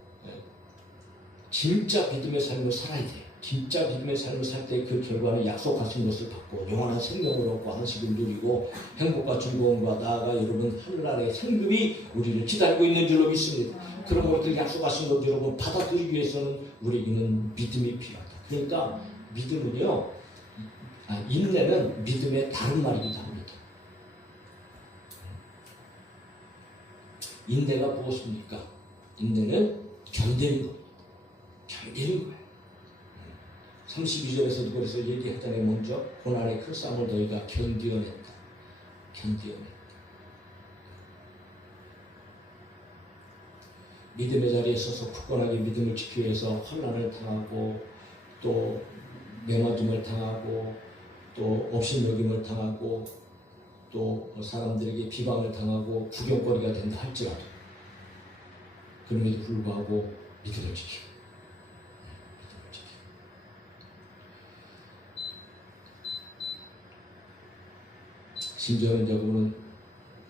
진짜 믿음의 삶을 살아야 돼요. 진짜 믿음의 삶을 살 때 그 결과는 약속하신 것을 받고 영원한 생명을 얻고 안식을 누리고 행복과 즐거움과 나아가 여러분 하늘나라의 상급이 우리를 기다리고 있는 줄로 믿습니다. 그런 것들 약속하신 것 여러분 받아들이기 위해서는 우리에게는 믿음이 필요하다. 그러니까 믿음은요, 인내는 믿음의 다른 말이기도 합니다. 인내가 무엇입니까? 인내는 견디는 겁니다. 견디는 거예요. 32절에서도 그래서 얘기했잖아요. 먼저 고난의 큰 쌈을 너희가 견디어낸다. 견디어낸다. 믿음의 자리에 서서 굳건하게 믿음을 지키기 위해서 환난을 당하고 또 매맞음을 당하고 또 업신여김을 당하고 또 사람들에게 비방을 당하고 구경거리가 된다 할지라도 그럼에도 불구하고 믿음을 지키고 심지어는 여러분은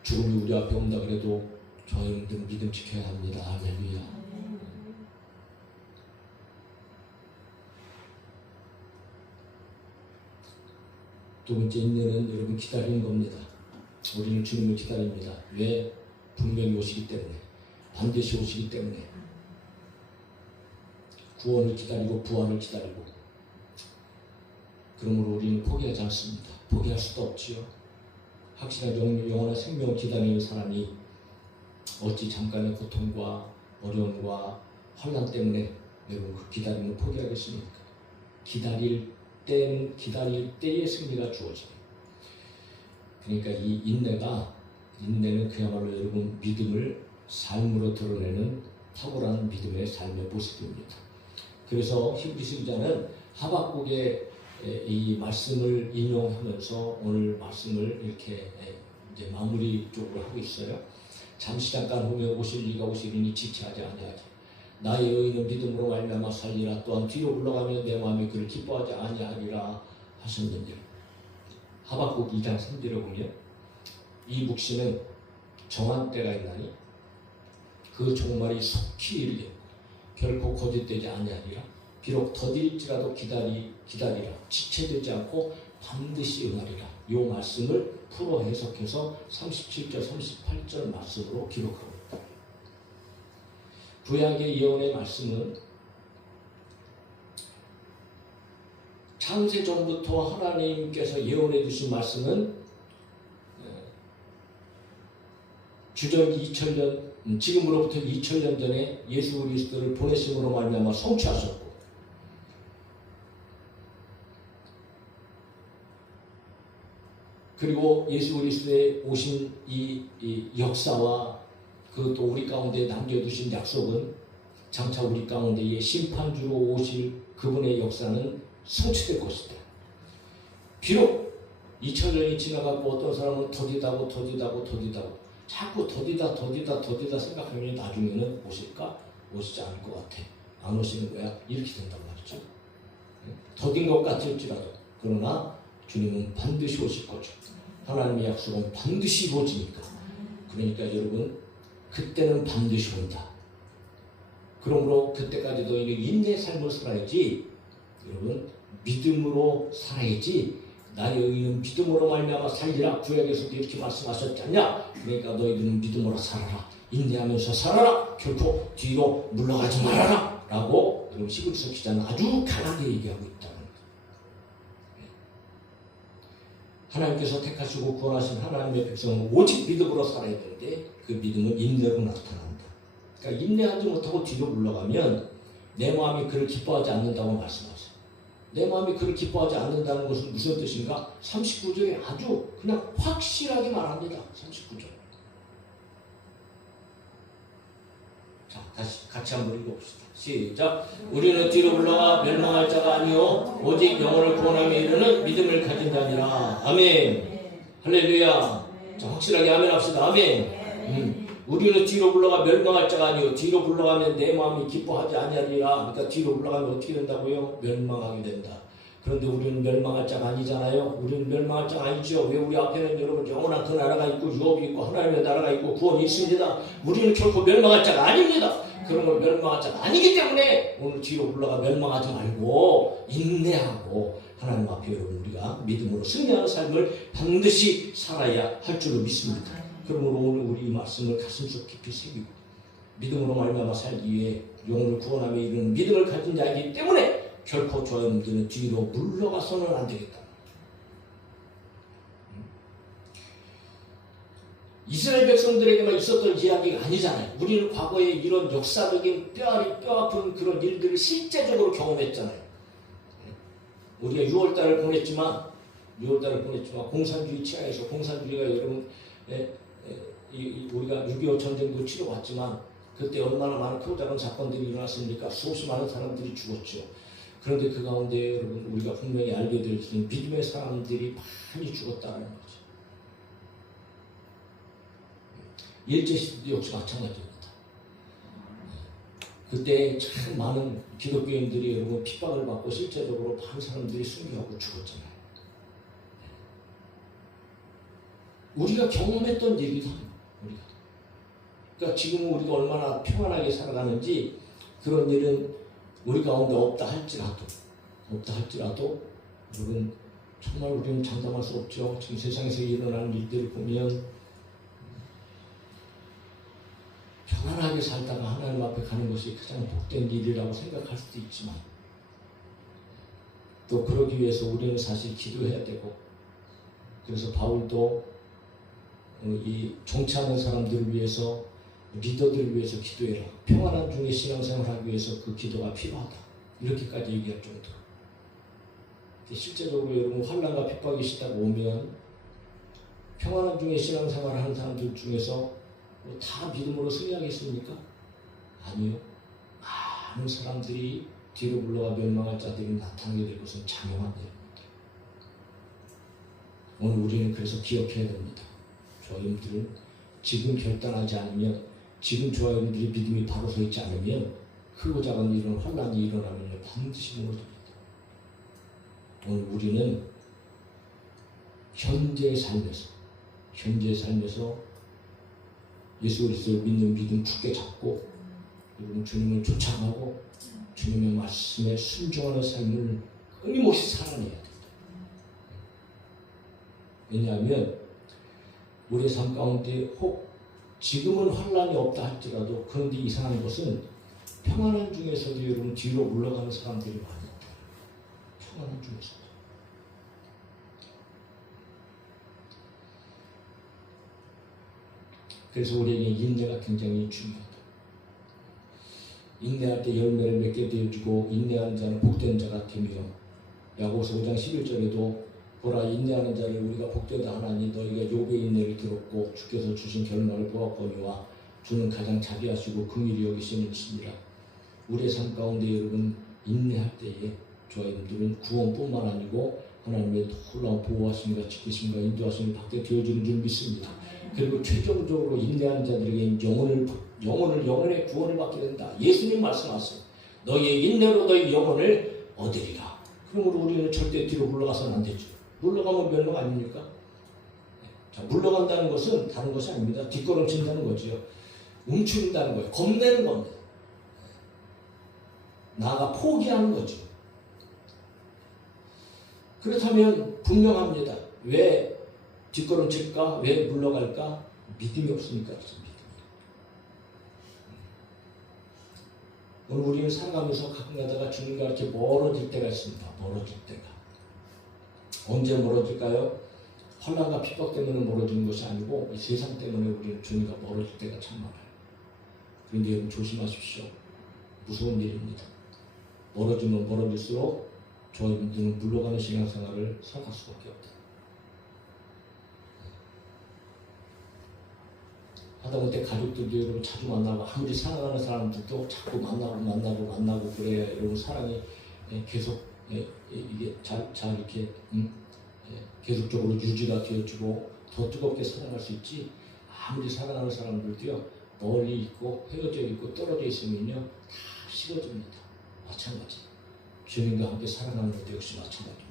죽음이 우리 앞에 온다 그래도 저희는 믿음 지켜야 합니다. 할렐루야. 두 번째 인내는 여러분 기다리는 겁니다. 우리는 주님을 기다립니다. 왜? 분명히 오시기 때문에, 반드시 오시기 때문에. 구원을 기다리고 부활을 기다리고. 그러므로 우리는 포기하지 않습니다. 포기할 수도 없지요. 확실한 영원한 생명을 기다리는 사람이 어찌 잠깐의 고통과 어려움과 환난 때문에 여러분 그 기다림을 포기하겠습니까? 기다릴 때의 승리가 주어집니다. 그러니까 이 인내는 그야말로 여러분 믿음을 삶으로 드러내는 탁월한 믿음의 삶의 모습입니다. 그래서 히브리서 기자는 하박국의 이 말씀을 인용하면서 오늘 말씀을 이렇게 이제 마무리 쪽으로 하고 있어요. 잠시 잠깐 후에 오실 이가 오시리니 지체하지 아니하지. 나의 의인은 믿음으로 말미암아 살리라. 또한 뒤로 물러가면 내 마음이 그를 기뻐하지 아니하리라 하셨느니라. 하박국 2장 3절에 보면 이 묵시는 정한 때가 있나니 그 종말이 속히 이르게 결코 거짓되지 아니하리라. 비록 더딜지라도 기다리라. 지체되지 않고 반드시 응하리라. 이 말씀을 풀어 해석해서 37절 38절 말씀으로 기록하고 있다. 구약의 예언의 말씀은 창세 전부터 하나님께서 예언해 주신 말씀은 주저기 2000년 지금으로부터 2000년 전에 예수 그리스도를 보내심으로 말미암아 성취하셨고 그리고 예수 그리스도의 오신 이 역사와 그 또 우리 가운데 남겨두신 약속은 장차 우리 가운데의 심판주로 오실 그분의 역사는 성취될 것이다. 비록 2000년이 지나가고 어떤 사람은 더디다고 자꾸 더디다 생각하면 나중에는 오실까? 오시지 않을 것 같아. 안 오시는 거야. 이렇게 된단 말이죠. 더딘 것 같을지라도 그러나 주님은 반드시 오실 거죠. 하나님의 약속은 반드시 이루어지니까. 그러니까 여러분 그때는 반드시 온다. 그러므로 그때까지 너희는 인내의 삶을 살아야지. 여러분 믿음으로 살아야지. 나의 의인은 믿음으로 말미암아 살리라. 구약에서도 이렇게 말씀하셨지 않냐. 그러니까 너희들은 믿음으로 살아라. 인내하면서 살아라. 결코 뒤로 물러가지 말아라. 라고 여러분 히브리서 기자는 아주 강하게 얘기하고 있다는 거예요. 하나님께서 택하시고 구원하신 하나님의 백성은 오직 믿음으로 살아야 되는데 그 믿음은 인내로 나타난다. 그러니까 인내하지 못하고 뒤로 물러가면 내 마음이 그를 기뻐하지 않는다고 말씀하세요. 내 마음이 그를 기뻐하지 않는다는 것은 무슨 뜻인가? 39절에 아주 그냥 확실하게 말합니다. 39절. 자, 다시 같이 한번 읽어봅시다. 시작. 우리는 뒤로 물러가 멸망할 자가 아니요 오직 영혼을 구원하며 이르는 믿음을 가진 자니라. 아멘. 할렐루야. 자, 확실하게 아멘 합시다. 아멘. 우리는 뒤로 물러가 멸망할 자가 아니요 뒤로 물러가면 내 마음이 기뻐하지 아니하리라. 그러니까 뒤로 물러가면 어떻게 된다고요? 멸망하게 된다. 그런데 우리는 멸망할 자가 아니잖아요. 우리는 멸망할 자가 아니죠. 왜? 우리 앞에는 여러분 영원한 그 나라가 있고 유업이 있고 하나님의 나라가 있고 구원이 있습니다. 우리는 결코 멸망할 자가 아닙니다. 그런 걸 멸망할 자가 아니기 때문에 오늘 뒤로 올라가 멸망하지 말고 인내하고 하나님 앞에 여러분 우리가 믿음으로 승리하는 삶을 반드시 살아야 할 줄로 믿습니다. 그러므로 오늘 우리 이 말씀을 가슴속 깊이 새기고 믿음으로 말미암아 살기 위해 영혼을 구원함에 이르는 믿음을 가진 자이기 때문에 결코 저 여러분들은 뒤로 물러가서는 안 되겠다. 이스라엘 백성들에게만 있었던 이야기가 아니잖아요. 우리는 과거에 이런 역사적인 뼈아픈 그런 일들을 실제적으로 경험했잖아요. 우리가 6월달을 보냈지만 공산주의 치하에서 공산주의가 여러분 우리가 6.25 전쟁도 치러왔지만 그때 얼마나 많은 크고 작은 사건들이 일어났습니까? 수없이 많은 사람들이 죽었죠. 그런데 그 가운데 여러분 우리가 분명히 알게 될 수 있는 믿음의 사람들이 많이 죽었다는 거죠. 일제시대도 역시 마찬가지입니다. 그때 참 많은 기독교인들이 여러분 핍박을 받고 실제적으로 많은 사람들이 순교하고 죽었잖아요. 우리가 경험했던 얘기도 우리가. 그러니까 지금 우리가 얼마나 평안하게 살아가는지 그런 일은 우리 가운데 없다 할지라도 여러분 정말 우리는 장담할 수 없죠. 지금 세상에서 일어나는 일들을 보면 편안하게 살다가 하나님 앞에 가는 것이 가장 복된 일이라고 생각할 수도 있지만 또 그러기 위해서 우리는 사실 기도해야 되고 그래서 바울도 이 정치하는 사람들을 위해서 리더들을 위해서 기도해라. 평안한 중에 신앙생활을 하기 위해서 그 기도가 필요하다. 이렇게까지 얘기할 정도로. 실제적으로 여러분 환난과 핍박이 시다가 오면 평안한 중에 신앙생활을 하는 사람들 중에서 다 믿음으로 승리하겠습니까? 아니요. 많은 사람들이 뒤로 물러가 멸망할 자들이 나타나게 될 것은 장엄한 일입니다. 오늘 우리는 그래서 기억해야 됩니다. 저희들은 지금 결단하지 않으면 지금 저희들이 믿음이 바로 서 있지 않으면 크고 작은 이런 환난이 일어나면 반드시 무너집니다. 오늘 우리는 현재의 삶에서 예수 그리스도를 믿는 믿음 굳게 잡고 여러분 주님을 쫓아가고 주님의 말씀에 순종하는 삶을 끊임없이 살아내야 됩니다. 왜냐하면 우리의 삶 가운데 혹 지금은 환난이 없다 할지라도 그런데 이상한 것은 평안한 중에서도 여러분 뒤로 물러가는 사람들이 많이 있다. 평안한 중에서도. 그래서 우리에게 인내가 굉장히 중요하다. 인내할 때 열매를 맺게 되어주고 인내하는 자는 복된 자가 되며 야고보서 5장 11절에도 보라 인내하는 자를 우리가 복되다 하나니 너희가 욥의 인내를 들었고 주께서 주신 결말을 보았거니와 주는 가장 자비하시고 긍휼히 여기시는 이시니라. 우리의 삶 가운데 여러분 인내할 때에 저희들은 구원뿐만 아니고 하나님의 놀라운 보호하심과 지키심과 인도하심을 받게 되어주는 줄 믿습니다. 그리고 최종적으로 인내하는 자들에게 영혼의 구원을 받게 된다. 예수님 말씀하세요. 너희의 인내로 너희 영혼을 얻으리라. 그러므로 우리는 절대 뒤로 물러가서는 안 되죠. 물러가면 멸망 아닙니까? 자, 물러간다는 것은 다른 것이 아닙니다. 뒷걸음친다는 거죠. 움츠린다는 거예요. 겁내는 겁니다. 나아가 포기하는 거죠. 그렇다면 분명합니다. 왜 뒷걸음칠까? 왜 물러갈까? 믿음이 없으니까 그렇습니다. 오늘 우리는 살아가면서 가끔가다가 주님과 이렇게 멀어질 때가 있습니다. 멀어질 때가. 언제 멀어질까요? 환난과 핍박 때문에 멀어지는 것이 아니고 이 세상 때문에 우리는 주님과 멀어질 때가 참 많아요. 그런데 여러분 조심하십시오. 무서운 일입니다. 멀어지면 멀어질수록 저희들은 물러가는 신앙생활을 살아갈 수밖에 없다. 하다못해 가족들도 여러분 자주 만나고 아무리 사랑하는 사람들도 자꾸 만나고 그래야 여러분 사랑이 계속 이게 잘 이렇게 계속적으로 유지가 되어지고 더 뜨겁게 사랑할 수 있지. 아무리 사랑하는 사람들도요 멀리 있고 헤어져 있고 떨어져 있으면요 다 식어집니다. 마찬가지. 주님과 함께 살아가는 것도 역시 마찬가지입니다.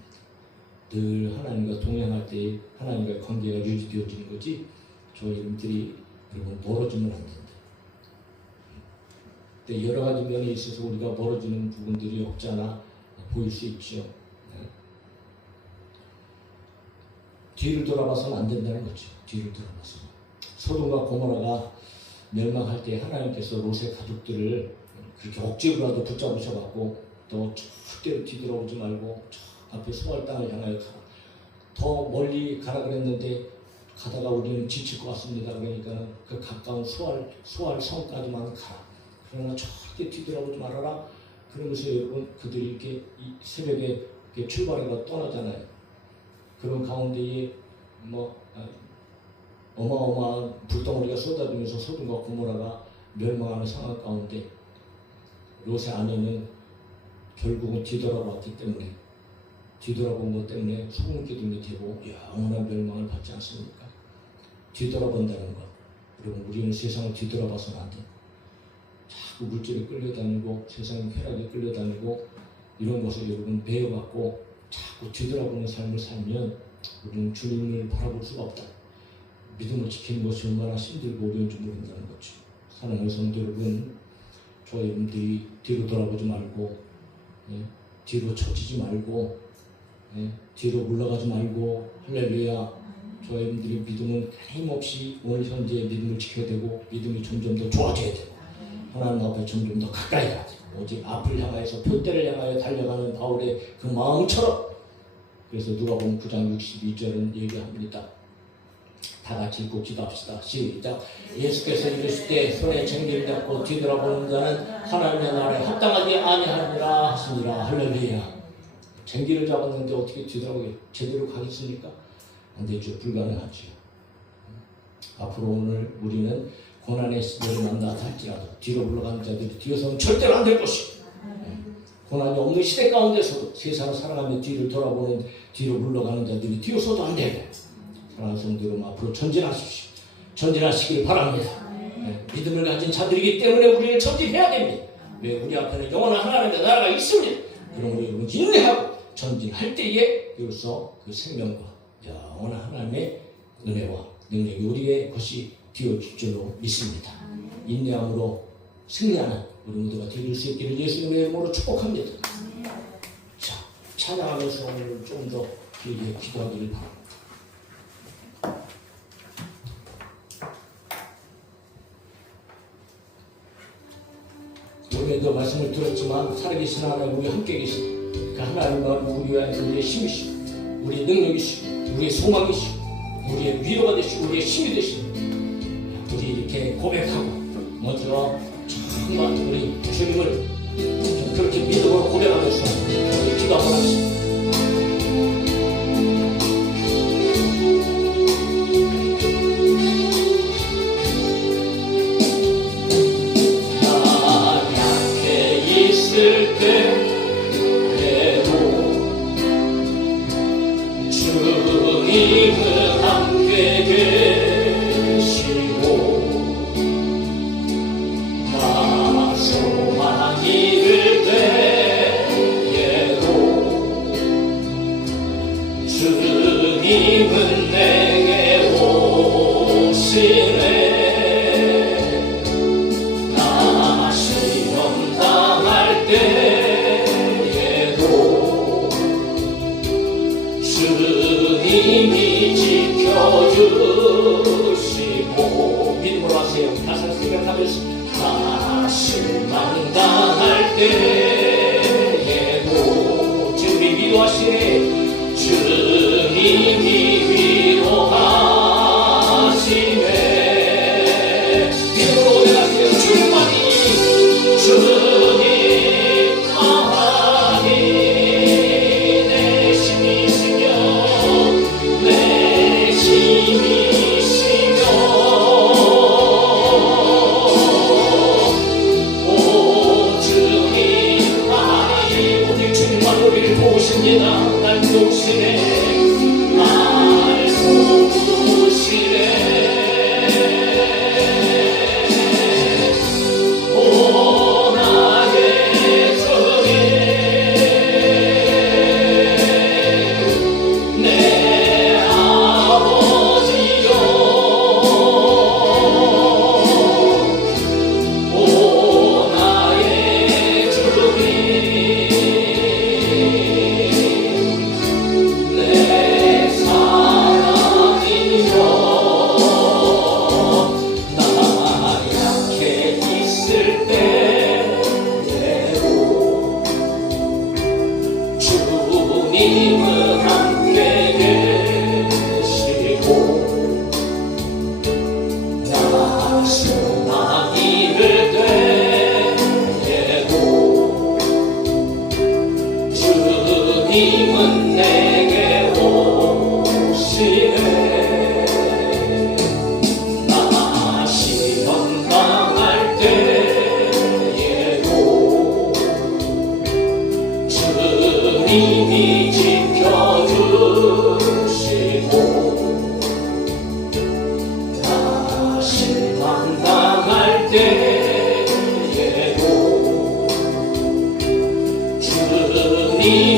늘 하나님과 동행할 때 하나님과의 관계가 유지되어지는 거지 저희 이름들이 여러분 멀어지면 안 된다. 근데 여러 가지 면에 있어서 우리가 멀어지는 부분들이 없지 않아 보일 수 있죠. 뒤를 돌아봐서는 안 된다는 거죠. 뒤를 돌아봐서. 소돔과 고모라가 멸망할 때 하나님께서 롯의 가족들을 그렇게 억지로라도 붙잡으셔갖고 너 절대로 뒤돌아오지 말고 저 앞에 소알 땅을 향하여 가라. 더 멀리 가라 그랬는데 가다가 우리는 지칠 것 같습니다. 그러니까 그 가까운 소알 성까지만 가라. 그러나 절대 뒤돌아오지 말아라. 그러면서 여러분 그들이 이렇게 새벽에 이렇게 출발해가 떠나잖아요. 그런 가운데에 어마어마한 불덩어리가 쏟아지면서 소돔과 고모라가 멸망하는 상황 가운데 롯의 아내는 결국은 뒤돌아봤기 때문에 뒤돌아본 것 때문에 소금 기둥이 되고 영원한 멸망을 받지 않습니까? 뒤돌아본다는 것. 여러분 우리는 세상을 뒤돌아봐서는 안 돼. 자꾸 물질에 끌려다니고 세상의 쾌락에 끌려다니고 이런 것을 여러분 배워갖고 자꾸 뒤돌아보는 삶을 살면 우리는 주님을 바라볼 수가 없다. 믿음을 지키는 것이 얼마나 힘들고 어려운지 모른다는 거죠. 사랑하는 성도 여러분, 저희 여러분들이 뒤로 돌아보지 말고 뒤로 처지지 말고 뒤로 물러가지 말고 할렐루야. 저희 여러분들의 믿음은 끊임없이 오늘 현재의 믿음을 지켜야 되고 믿음이 점점 더 좋아져야 되고 하나님 앞에 점점 더 가까이 가야 되고 오직 앞을 향하여서 표대를 향하여 달려가는 바울의 그 마음처럼. 그래서 누가복음 9장 62절은 얘기합니다. 다 같이 읽고 기도합시다. 시작. 예수께서 이르실 때 손에 쟁기를 잡고 뒤돌아보는 자는 하나님의 나라에 합당하지 아니하리라 하시니라. 할렐루야. 쟁기를 잡았는데 어떻게 뒤돌아보게 제대로 가겠습니까? 안 되죠. 불가능하죠. 앞으로 오늘 우리는 고난의 시대를 만나다 할지라도 뒤로 물러가는 자들이 뒤에서는 절대로 안 될 것이고 고난이 없는 시대 가운데서도 세상을 살아가며 뒤를 돌아보는 뒤로 물러가는 자들이 뒤로서도 안 되고 사랑하는 성도 여러분 앞으로 전진하십시오. 전진하시길 바랍니다. 믿음을 가진 자들이기 때문에 우리는 전진해야 됩니다. 왜? 우리 앞에는 영원한 하나님의 나라가 있습니다. 그럼 우리 여러분 인내하고 전진할 때에 비로소 그 생명과 영원한 하나님의 은혜와 능력이 우리의 것이 되어질 줄로 믿습니다. 인내함으로 승리하는 우리 모두가 되길 수 있기를 예수님의 이름으로 축복합니다. 자, 찬양하면서 오늘 좀 더 길게 기도하기를 바랍니다. 오늘도 말씀을 들었지만 살아계신 하나님 우리 함께 계신 그 하나님과 우리의 힘이시고 우리의 능력이시고 우리의 소망이시고 우리의 위로가 되시고 우리의 힘이 되시고 우리 이렇게 고백하고 먼저 정말 우리 주님을 그렇게 믿음으로 고백하면서 우리 기도 한번 하겠습니다. 주님은 함께 계시고 나 소망이 될 때에도 주님은 내게 오시네. 나 시험 당할 때에도 주님이 지켜주시고 믿음으로 하세요. 가사를 생각하면서 나 실망당할 때에도 주님이 위로하시네. 주님이 위로하시네. 믿음으로 고백하세요. 주님만이 주님만이 내 힘이시며 내 힘이시며 오 주님만이 오직 주님만 우리를 보십니다. 날 주님